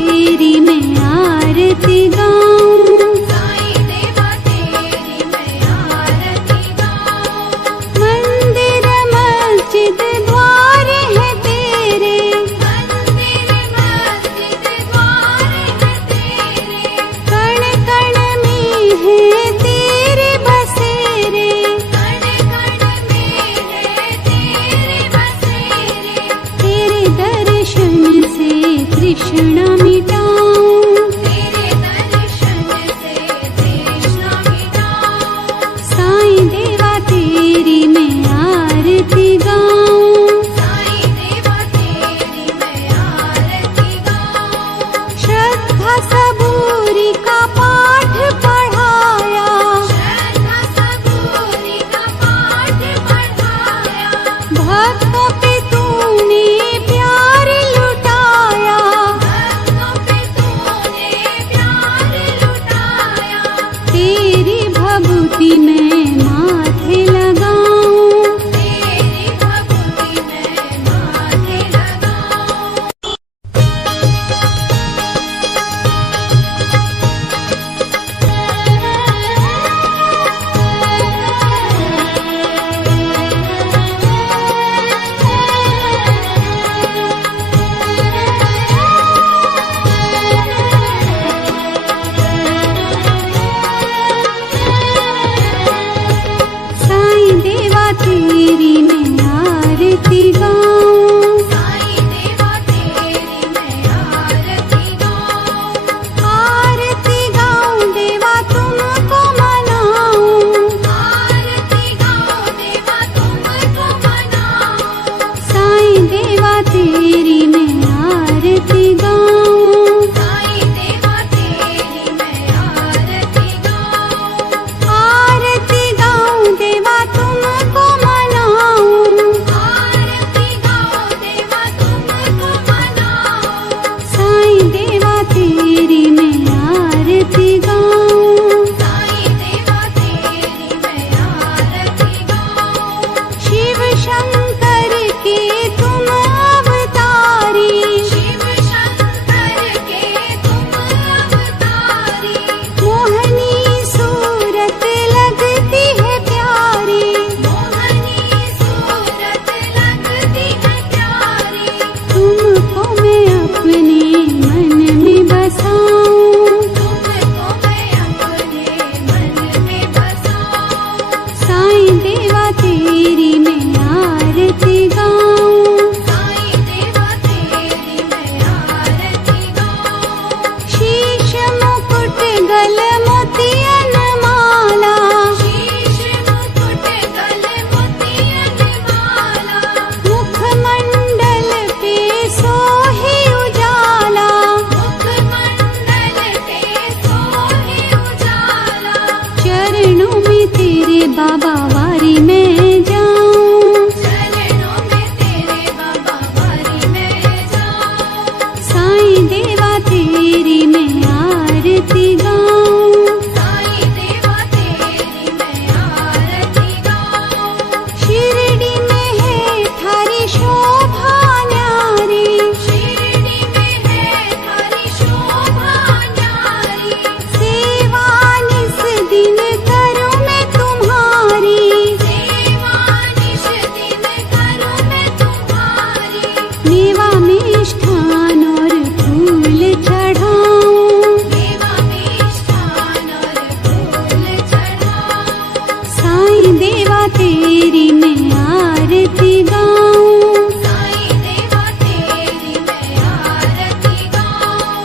तेरी मैं आरती गाऊं, साईं देवा तेरी मैं आरती गाऊं। मंदिर मस्जिद द्वार है तेरे, मंदिर मस्जिद द्वार है तेरे, कण कण में है तेरे बसेरे, कण कण में है तेरे बसेरे। तेरे दर्शन से तृष्णा मिटाऊं, तेरे दर्शन से तृष्णा मिटाऊं। साईं देवा तेरी मैं आरती गाऊं, साईं देवा तेरी मैं आरती गाऊं। श्रद्धा सबूरी का पाठ पढ़ाया, श्रद्धा सबूरी का पाठ पढ़ाया, भक्तों पे तूने प्यार लुटाया, भक्तों पे तूने प्यार लुटाया। तेरी भभूति मैं माथे लगाऊं, तेरी भक्ति मैं माथे लगाऊं। साईं देवा तेरी मैं आरती गाऊं, साईं देवा तेरी मैं आरती गाऊं। आरती गाऊं देवा तुमको मनाऊं, आरती गाऊं देवा तुमको मनाऊं। साईं देवा तेरी मैं आरती गाऊं, साईं देवा तेरी मैं आरती गाऊं। आरती गाऊं देवा तुमको मनाऊं, आरती गाऊं देवा तुमको मनाऊं। साईं देवा तेरी मैं आरती गाऊं, साईं देवा तेरी मैं आरती गाऊं। शिव शंकर के तुम अवतारी, शिव शंकर के तुम अवतारी, मोहनी सूरत लगती है प्यारी, मोहनी सूरत लगती है प्यारी। तुमको मैं अपने मन में बसाऊं, तुमको मैं अपने मन में बसाऊं। साईं देवा तेरी मैं आरती गाऊं, साईं देवा तेरी मैं आरती गाऊं। शीश मुकुट गल मोतियन माला, शीश मुकुट गल मोतियन माला, मुखमंडल पे सोहे उजाला, मुखमंडल पे सोहे उजाला। चरणों में तेरे बाबा वारी मैं जाऊं, चरणों में तेरे बाबा वारी मैं जाऊं। साईं देवा तेरी मैं आरती गाऊं, साईं देवा तेरी मैं आरती गाऊं। शिरडी में है थारी शोभा न्यारी, शिरडी में है थारी शोभा न्यारी, सेवा निस दिन करूं मैं तुम्हारी, सेवा निश दिन करूं मैं तुम्हारी। मेवा मिष्ठान और फूल चढ़ाऊं, देवा मिष्ठान और फूल चढ़ाऊं। साईं देवा तेरी मैं आरती गाऊं, साईं देवा तेरी मैं आरती गाऊं।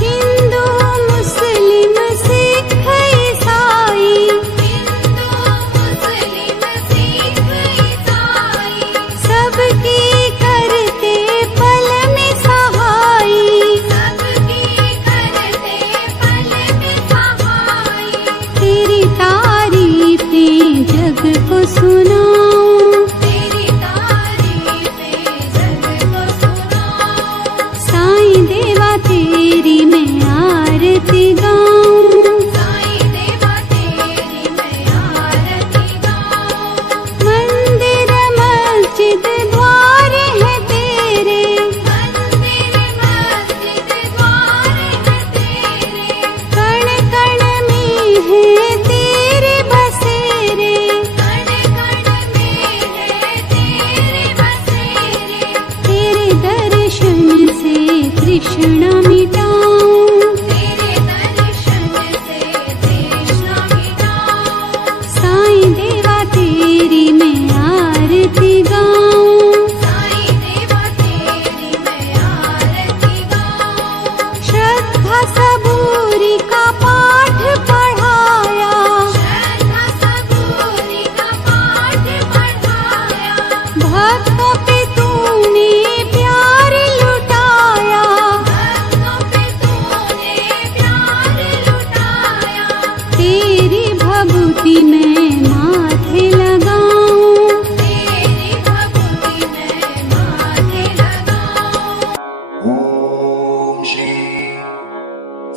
हिंदू मुस्लिम सिख ईसाई, हिंदू मुस्लिम सिख ईसाई, सबकी करते पल में सहाई, सबकी करते पल में सहाई। तेरी तारीफें जग को सुनाऊं, तेरी तारीफें जग को सुनाऊं। साईं देवा तेरी मैं आरती गाऊं, साईं देवा तेरी मैं आरती गाऊं। मंदिर मस्जिद द्वार है तेरे, मंदिर मस्जिद द्वार